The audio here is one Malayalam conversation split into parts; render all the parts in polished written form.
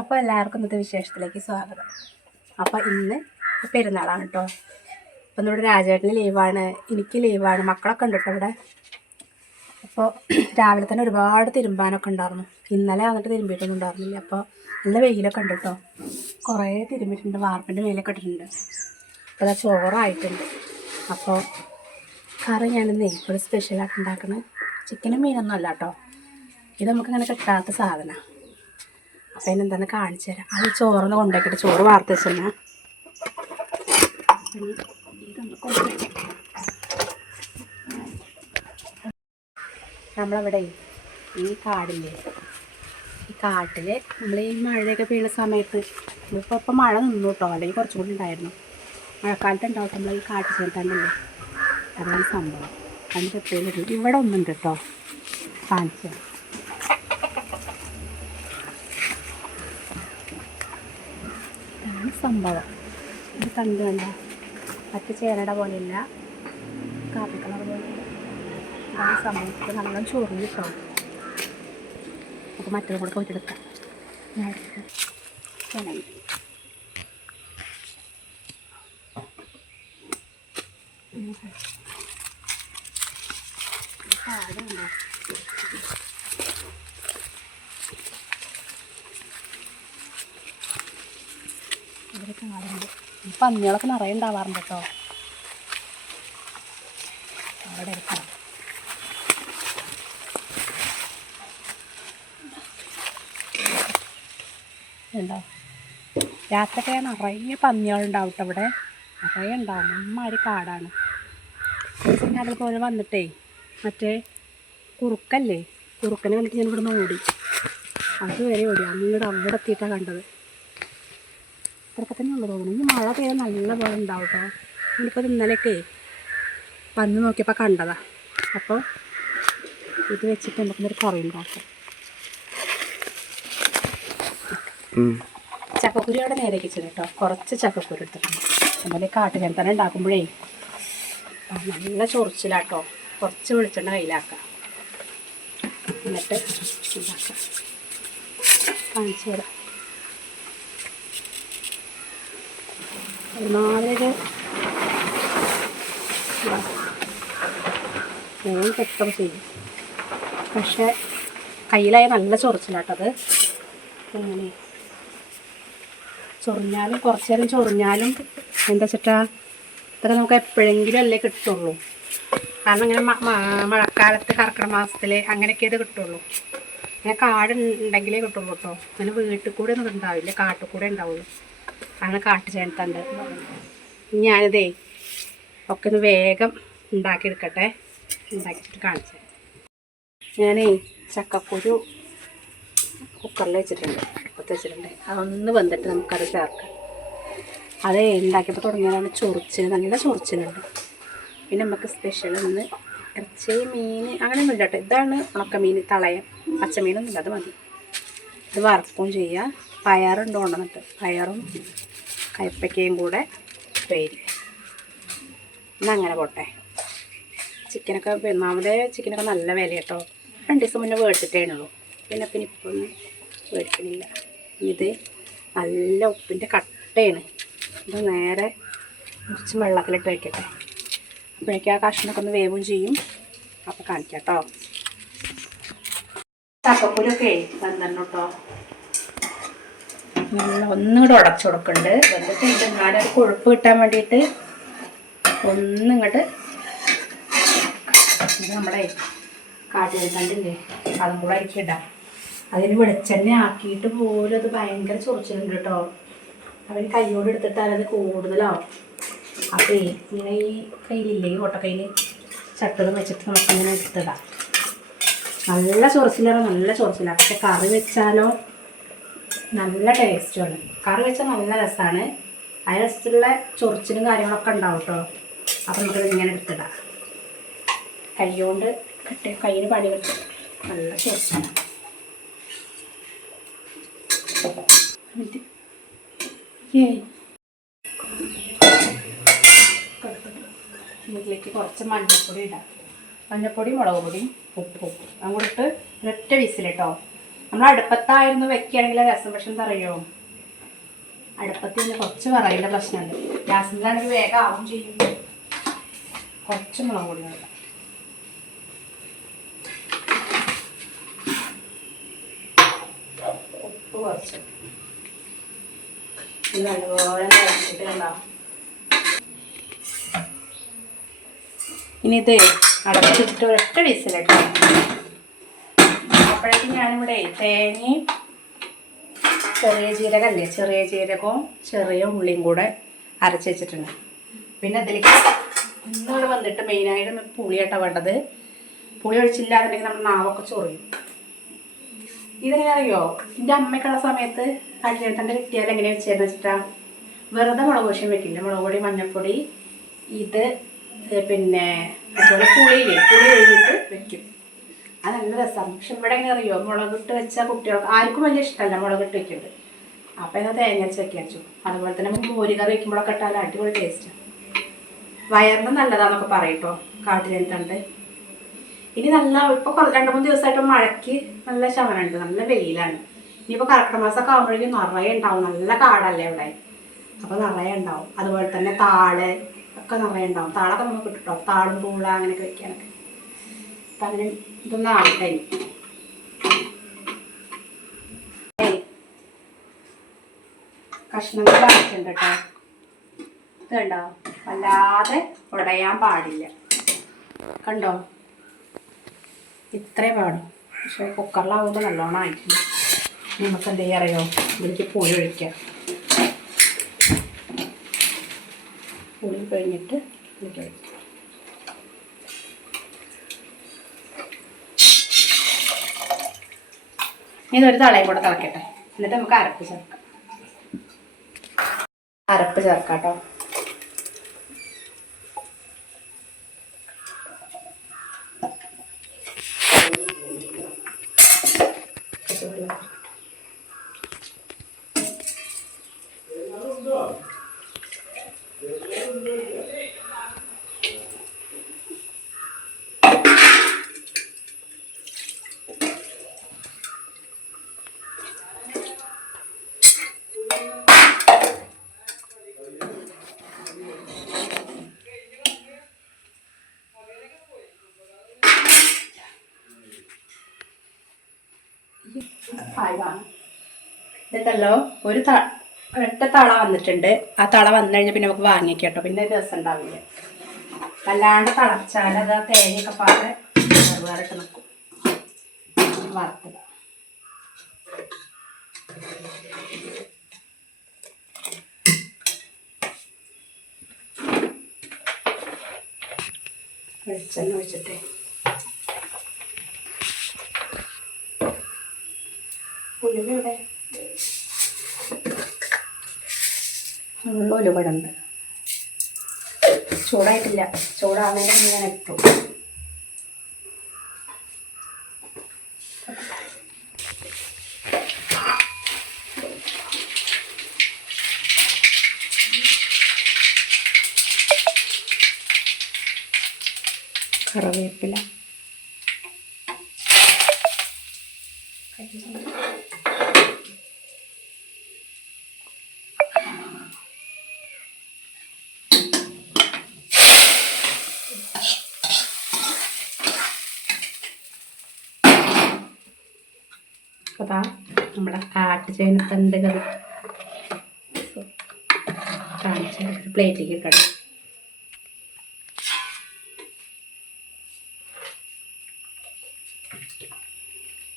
അപ്പോൾ എല്ലാവർക്കും ഇന്നത്തെ വിശേഷത്തിലേക്ക് സ്വാഗതം. അപ്പോൾ ഇന്ന് പെരുന്നാളാണ് കേട്ടോ. അപ്പം ഇവിടെ രാജേട്ടന് ലീവാണ്, എനിക്ക് ലീവാണ്, മക്കളൊക്കെ ഉണ്ട് കേട്ടോ ഇവിടെ. അപ്പോൾ രാവിലെ തന്നെ ഒരുപാട് തിരുമ്പാനൊക്കെ ഉണ്ടായിരുന്നു. ഇന്നലെ വന്നിട്ട് തിരുമ്പിയിട്ടൊന്നും ഉണ്ടായിരുന്നില്ല. അപ്പോൾ നല്ല വെയിലൊക്കെ ഉണ്ട് കേട്ടോ. കുറേ തിരുമ്പിയിട്ടുണ്ട്, വാർപ്പിൻ്റെ മേലൊക്കെ ഇട്ടിട്ടുണ്ട്. അപ്പോൾ അത് ചോറായിട്ടുണ്ട്. അപ്പോൾ കറി ഞാനിന്നേ ഒരു സ്പെഷ്യലായിട്ട് ഉണ്ടാക്കുന്നത് ചിക്കനും മീനൊന്നും അല്ല കേട്ടോ. ഇത് നമുക്കങ്ങനെ കിട്ടാത്ത സാധനമാണ്. അപ്പം അതിനെന്താണെന്ന് കാണിച്ചു തരാം. അത് ചോറൊന്ന് കൊണ്ടുപോയിട്ട് ചോറ് വാർത്ത് വെച്ചെന്നാ നമ്മളവിടെ ഈ കാടില്ലേ, ഈ കാട്ടിൽ നമ്മൾ ഈ മഴയൊക്കെ പെയ്യുന്ന സമയത്ത് ഇപ്പം മഴ നിന്നു കേട്ടോ, അല്ലെങ്കിൽ കുറച്ചും കൂടി ഉണ്ടായിരുന്നു. മഴക്കാലത്ത് ഉണ്ടാവും നമ്മൾ ഈ കാട്ടു ചേർത്താണ്ടല്ലേ, അതാണ് സംഭവം. അതിൻ്റെ എപ്പോഴും ഇവിടെ ഒന്നുണ്ട് കേട്ടോ, കാണിച്ചു തരാം. സംഭവം ഇത് കണ്ടു കണ്ട മറ്റു ചേനയുടെ പോലെയല്ല, കാപ്പി കളർ പോലെയല്ല. ആ സമയത്ത് നല്ല ചോറ് കിട്ടും. അപ്പോൾ മറ്റൊരു കൂടെ പോയിട്ടെടുക്കാം. ഞാൻ കാടുണ്ടോ, ഇവിടെ കാടുണ്ട്. ഈ പന്നികളൊക്കെ നിറയെ ഉണ്ടാവാറുണ്ട് കേട്ടോ. അവിടെ എടുക്കണം. ഉണ്ടോ, രാത്രിയൊക്കെ നിറയെ പന്നികളുണ്ടാവും കേട്ടോ. ഇവിടെ നിറയെ ഉണ്ടാവും. അമ്മാതിരി കാടാണ്. പിന്നെ അതുപോലെ വന്നിട്ടേ മറ്റേ കുറുക്കല്ലേ, കുറുക്കനെ കണ്ടിട്ട് ഞാൻ ഇവിടെ നിന്ന് ഓടി. അതുവരെ ഓടി അങ്ങോട്ട് അവിടെ എത്തിയിട്ടാണ് കണ്ടത്. ഇത്രയൊക്കെ തന്നെ ഉള്ളു തോന്നുന്നു. ഈ മഴ പെയ്യാൻ നല്ല പോലെ ഉണ്ടാവും കേട്ടോ. ഞാനിപ്പോൾ ഇന്നലെയൊക്കെ വന്ന് നോക്കിയപ്പോൾ കണ്ടതാ. അപ്പോൾ ഇത് വെച്ചിട്ട് നമുക്കൊരു കറി ഉണ്ടാക്കാം. ചക്കക്കുരു അവിടെ നേരേക്ക് വെച്ചത് കേട്ടോ. കുറച്ച് ചക്കക്കുരു എടുത്തിട്ടുണ്ട്. അതുപോലെ കാട്ടുകൻ തന്നെ ഉണ്ടാക്കുമ്പോഴേ നല്ല ചൊറിച്ചിലാട്ടോ. കുറച്ച് വെളിച്ചെണ്ണ കയ്യിലാക്കാം, എന്നിട്ട് ഉണ്ടാക്കാം. കാണിച്ചു തരാം. ഒരുമാതിരി ഞാൻ പെട്ടെന്ന് ചെയ്യും, പക്ഷേ കയ്യിലായ നല്ല ചൊറിച്ചിലാട്ടത്. അങ്ങനെ ചൊറിഞ്ഞാലും കുറച്ച് നേരം ചൊറിഞ്ഞാലും എന്താ വെച്ചിട്ടാ, ഇത്ര നമുക്ക് എപ്പോഴെങ്കിലും അല്ലേ കിട്ടുള്ളൂ. കാരണം ഇങ്ങനെ മഴക്കാലത്ത് കർക്കിടക മാസത്തിൽ അങ്ങനെയൊക്കെ ഇത് കിട്ടുള്ളൂ. അങ്ങനെ കാടുണ്ടെങ്കിലേ കിട്ടുള്ളൂ കേട്ടോ. അങ്ങനെ വീട്ടിൽ കൂടെ ഒന്നും ഉണ്ടാവില്ല, കാട്ടിൽ കൂടെ ഉണ്ടാവുള്ളൂ. ആണ് കാട്ടു ചേർത്തണ്ട്. ഞാനിതേ ഒക്കെ ഒന്ന് വേഗം ഉണ്ടാക്കിയെടുക്കട്ടെ. ഉണ്ടാക്കിയിട്ട് കാണിച്ചു. ഞാനേ ചക്കക്കുരു കുക്കറിൽ വെച്ചിട്ടുണ്ട്, അടുപ്പത്ത് വെച്ചിട്ടുണ്ട്. അതൊന്ന് വന്നിട്ട് നമുക്കത് ചേർക്കാം. അതേ ഉണ്ടാക്കിയപ്പോൾ തുടങ്ങിയതാണ് ചൊറിച്ചിൽ, നല്ല ചൊറിച്ചിലുണ്ട്. പിന്നെ നമുക്ക് സ്പെഷ്യൽ ഒന്ന് ഇറച്ചി മീൻ അങ്ങനെയൊന്നും ഇല്ല കേട്ടോ. ഇതാണ് ഉണക്കമീൻ, തളയം, പച്ചമീനൊന്നുമില്ല, അത് മതി. ഇത് വറുക്കുകയും ചെയ്യുക. പയറുണ്ട് കൊണ്ടുവന്നിട്ട്, പയറും കയ്പ്പയ്ക്കയും കൂടെ പേര്. ഇന്നങ്ങനെ പോട്ടെ. ചിക്കനൊക്കെ ഒന്നാമതേ ചിക്കനൊക്കെ നല്ല വില കേട്ടോ. 2 ദിവസം മുന്നേ മേടിച്ചിട്ടേനുള്ളൂ. പിന്നെ ഇപ്പോൾ ഒന്നും മേടിക്കുന്നില്ല. ഇത് നല്ല ഉപ്പിൻ്റെ കട്ടയാണ്. ഇത് നേരെ കുറച്ച് വെള്ളത്തിലിട്ട് വയ്ക്കട്ടെ. അപ്പോഴേക്കും ആ കഷ്ണമൊക്കെ ഒന്ന് വേവും ചെയ്യും. അപ്പോൾ കാണിക്കാം കേട്ടോ. ചക്കക്കുരൊക്കെ വന്നിരുന്നു കേട്ടോ. ഒന്നും കൂടെ ഉടച്ചു കൊടുക്കുന്നുണ്ട്. എന്നിട്ട് എന്നാലും ഒരു കൊഴുപ്പ് കിട്ടാൻ വേണ്ടിയിട്ട് ഒന്നിങ്ങോട്ട് നമ്മുടെ കാട്ടുകണ്ടില്ലേ, അതും കൂടെ അരിക്കിടാം. അതിന് വെളിച്ചെണ്ണ ആക്കിയിട്ട് പോലും അത് ഭയങ്കര ചൊറിച്ചിലുണ്ട് കേട്ടോ. അവർ കൈയോട് എടുത്തിട്ടാൽ അത് കൂടുതലാവും. അപ്പോൾ ഇങ്ങനെ ഈ കയ്യിലില്ലേ, ഈ ഓട്ടക്കയ്യിൽ ചട്ടകം വെച്ചിട്ട് നമുക്കിങ്ങനെ എടുത്തിടാം. നല്ല ചൊറിച്ചിലാണ്, നല്ല ചൊറിച്ചിലാണ്. പക്ഷെ കറി വെച്ചാലോ നല്ല ടേസ്റ്റുമാണ്. കറി വെച്ചാൽ നല്ല രസമാണ്. ആ രസത്തിലുള്ള ചൊറിച്ചിലും കാര്യങ്ങളൊക്കെ ഉണ്ടാവും കേട്ടോ. അപ്പം നമുക്കത് ഇങ്ങനെ എടുത്തിടാം. കൈകൊണ്ട് കയ്യിൽ പണി വെച്ച് നല്ല ചൊറിച്ചാണ്. ഇതിലേക്ക് കുറച്ച് മഞ്ഞൾപ്പൊടി ഇടാം. മഞ്ഞൾപ്പൊടി, മുളക് പൊടി, ഉപ്പും അങ്ങോട്ട് ഒരൊറ്റ വിസിൽ കേട്ടോ. നമ്മൾ അടുപ്പത്തായിരുന്നു വെക്കുകയാണെങ്കിൽ രസം. പക്ഷെ എന്താ അറിയോ, അടുപ്പത്തിന് കുറച്ച് വിറകിൻ്റെ പ്രശ്നമുണ്ട്. ഗ്യാസിലാണെങ്കിൽ വേഗം ആവും ചെയ്യും. കുറച്ച് മുളക് പൊടി വേണം. ഉപ്പ് കുറച്ച് നല്ലപോലെ ഉണ്ടാവും. ഇനി ഇത് അടച്ചിട്ട് ഒരൊറ്റ വിസിലിട്ടോ. അപ്പോഴേക്കും ഞാനിവിടെ തേങ്ങയും ചെറിയ ജീരകമല്ലേ, ചെറിയ ജീരകവും ചെറിയ ഉള്ളിയും കൂടെ അരച്ച് വെച്ചിട്ടുണ്ട്. പിന്നെ അതിലേക്ക് ഒന്നുകൂടെ വന്നിട്ട് മെയിനായിട്ട് പുളിയാട്ടോ വേണ്ടത്. പുളി ഒഴിച്ചില്ലാന്നുണ്ടെങ്കിൽ നമ്മുടെ നാവൊക്കെ ചൊറിയും. ഇതെങ്ങനെ അറിയോ, എൻ്റെ അമ്മയ്ക്കുള്ള സമയത്ത് കല്യാണത്തിൻ്റെ കിട്ടിയാൽ എങ്ങനെയാണ് വെച്ചതെന്ന് വെച്ചിട്ടാ, വെറുതെ മുളക് പൊടിയും വെക്കില്ല. മുളക് പൊടി, മഞ്ഞൾപ്പൊടി, ഇത് പിന്നെ അതുപോലെ പുളി ഒഴിഞ്ഞിട്ട് വെക്കും. അത് നല്ല രസമാണ്. പക്ഷെ ഇവിടെ എങ്ങനെ അറിയോ, മുളകിട്ട് വെച്ചാൽ കുട്ടികൾക്ക് ആർക്കും വലിയ ഇഷ്ടമല്ല മുളകിട്ട് വെക്കുന്നത്. അപ്പം എന്നാൽ തേങ്ങ അരച്ച് വെക്കാൻ വെച്ചു. അതുപോലെ തന്നെ നമുക്ക് മോര് കറി വെക്കുമ്പോഴൊക്കെ ഇട്ടാൽ അടിപൊളി ടേസ്റ്റാണ്. വയറിന് നല്ലതാന്നൊക്കെ പറയട്ടോ കാട്ടിലെടുത്തുണ്ട്. ഇനി നല്ല ഇപ്പോൾ 2-3 ദിവസമായിട്ട് മഴയ്ക്ക് നല്ല ശമനമുണ്ട്, നല്ല വെയിലാണ്. ഇനിയിപ്പോൾ കർക്കിടക മാസമൊക്കെ ആകുമ്പോഴേക്കും നിറയെ ഉണ്ടാവും. നല്ല കാടല്ലേ ഇവിടെ, അപ്പോൾ നിറയെ ഉണ്ടാവും. അതുപോലെ തന്നെ താള് ഒക്കെ നിറയെ ഉണ്ടാവും. താളൊക്കെ നമുക്ക് കിട്ടും, താളും പൂള അങ്ങനെയൊക്കെ വെക്കാനൊക്കെ. അപ്പം അങ്ങനെ ഇതൊന്നും ആവട്ടെ. കഷ്ണങ്ങൾ കാണിക്കുന്നുണ്ട് കേട്ടോ. ഇത് കണ്ടോ, വല്ലാതെ ഉടയാൻ പാടില്ല. കണ്ടോ, ഇത്രേ പാടും. പക്ഷേ കുക്കറിലാവുമ്പോൾ നല്ലോണം ആയിട്ടുണ്ട്. നമുക്ക് എന്ത് ചെയ്യാൻ അറിയോ, ഇതിലേക്ക് പുളി ഒഴിക്കാം. പുളി കഴിഞ്ഞിട്ട് ഇതിലേക്ക് ഒഴിക്കാം. ഇതൊരു തളയും കൂടെ തിളക്കട്ടെ. എന്നിട്ട് നമുക്ക് അരപ്പ് ചേർക്കാം. അരപ്പ് ചേർക്കാം കേട്ടോ. ഇതല്ലോ ഒരൊറ്റ തള വന്നിട്ടുണ്ട്. ആ തള വന്നു കഴിഞ്ഞാൽ പിന്നെ നമുക്ക് വാങ്ങിക്കാം കേട്ടോ. പിന്നെ രസം ഉണ്ടാവില്ല. വല്ലാണ്ട് തിളച്ചാൽ അത് ആ തേങ്ങയൊക്കെ പാടെ വേറിട്ട് നിൽക്കും. വറുത്തിട. വെളിച്ചെണ്ണ ഒഴിച്ചിട്ടേ ഉലുവയുടെ ഉലുവടുണ്ട്. ചൂടായിട്ടില്ല, ചൂടാകുന്നതിന് ഞാൻ ഇട്ടു. കറിവേപ്പില, അതാ നമ്മുടെ കാട്ടുചേനത്തണ്ട് കറി കാണിച്ച പ്ലേറ്റിലേക്ക് ഇട്ടു.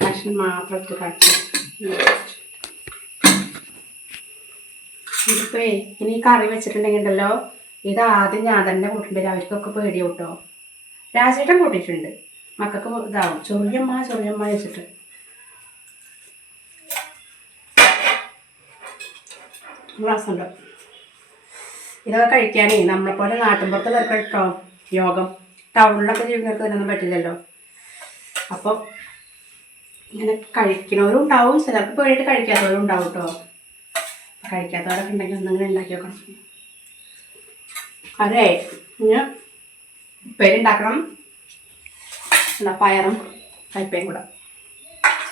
കഷ്ണം മാത്രം എടുത്ത് കാണിച്ചു. ഇതിപ്പോ ഇനി കറി വെച്ചിട്ടുണ്ടെങ്കിൽ ഉണ്ടല്ലോ, ഇത് ആദ്യം ഞാൻ തന്നെ കൂട്ടിട്ടുണ്ട്. അവർക്കൊക്കെ പേടി കേട്ടോ. രാജേട്ടൻ കൂട്ടിയിട്ടുണ്ട്, മക്കൾക്ക് ഇതാവും. ചൊറിയമ്മ വെച്ചിട്ട് രസമുണ്ടോ ഇതൊക്കെ കഴിക്കാനേ. നമ്മളെപ്പോലെ നാട്ടിൻപുറത്ത് പേർക്ക് കേട്ടോ യോഗം. ടൗണിലൊക്കെ ജീവിക്കുന്നവർക്ക് ഇതിനൊന്നും പറ്റില്ലല്ലോ. അപ്പോൾ ഇങ്ങനെ കഴിക്കുന്നവരും ഉണ്ടാവും, ചിലർക്ക് പേടിയിട്ട് കഴിക്കാത്തവരും ഉണ്ടാവും കേട്ടോ. കഴിക്കാത്തവരൊക്കെ ഉണ്ടെങ്കിൽ ഒന്നിങ്ങനെ ഉണ്ടാക്കി വെക്കണം. അതെ, ഇനി ഉപ്പേരി ഉണ്ടാക്കണം. പയറും കയ്പയും കൂടെ.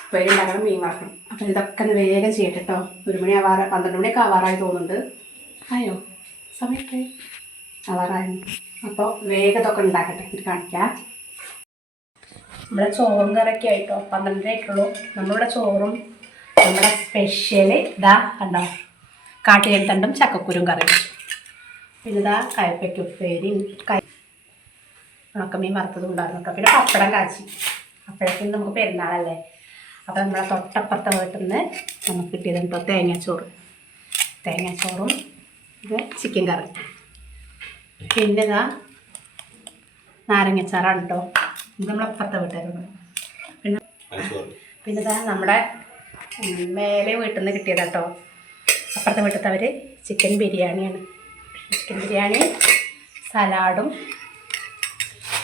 ഉപ്പേരി ഉണ്ടാക്കണം, മീൻ വറക്കണം. അപ്പം ഇതൊക്കെ ഒന്ന് വേഗം ചെയ്യട്ടെ കേട്ടോ. 1 മണി ആവാറ്, 12 മണിയൊക്കെ ആവാറായി തോന്നുന്നുണ്ട്. ആയോ സമയത്തെ ആവാറായിരുന്നു. അപ്പോൾ വേഗം ഇതൊക്കെ ഉണ്ടാക്കട്ടെ, ഇത് കാണിക്കാം. നമ്മുടെ ചോറും കറിയൊക്കെ ആയിട്ടോ 12 ആയിട്ടുള്ളൂ. നമ്മളിവിടെ ചോറും നമ്മുടെ സ്പെഷ്യൽ ഇതാ കണ്ടോ, കാട്ടുകേൽത്തണ്ടും ചക്കക്കുരും കറിയും. പിന്നെ ഇതാ കയ്പ്പയ്ക്ക ഉപ്പേരിയും ഉണക്കമീൻ വറുത്തതും ഉണ്ടായിരുന്നു കേട്ടോ. പിന്നെ പപ്പടം കാച്ചി. അപ്പോഴേക്കും നമുക്ക് പെരുന്നാളല്ലേ. അപ്പോൾ നമ്മളെ തൊട്ടപ്പുറത്തെ വീട്ടിൽ നിന്ന് നമുക്ക് കിട്ടിയത് കേട്ടോ തേങ്ങാച്ചോറും ഇത് ചിക്കൻ കറി. പിന്നെ ഇതാ നാരങ്ങച്ചാറാണ് കേട്ടോ. ഇത് നമ്മളപ്പുറത്തെ വീട്ടുകാരുണ്ട്. പിന്നെ ഇതാ നമ്മുടെ മേലെ വീട്ടിൽ നിന്ന് കിട്ടിയത് കേട്ടോ. അപ്പുറത്തെ വീട്ടിലത്തവർ ചിക്കൻ ബിരിയാണിയാണ്. ചിക്കൻ ബിരിയാണി, സലാഡും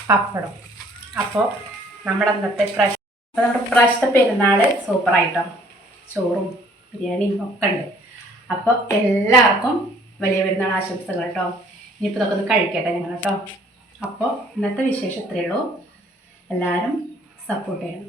പപ്പടം. അപ്പോൾ നമ്മുടെ അന്നത്തെ നമ്മുടെ പ്രാവശ്യത്തെ പെരുന്നാൾ സൂപ്പറായിട്ടോ. ചോറും ബിരിയാണിയും ഒക്കെ ഉണ്ട്. അപ്പോൾ എല്ലാവർക്കും വലിയ പെരുന്നാൾ ആശംസകൾ കേട്ടോ. ഇനിയിപ്പോൾ ഇതൊക്കെ ഒന്ന് കഴിക്കട്ടെ ഞങ്ങൾ കേട്ടോ. അപ്പോൾ ഇന്നത്തെ വിശേഷം ഇത്രയേ ഉള്ളൂ. എല്ലാവരും സപ്പോർട്ട് ചെയ്യണം.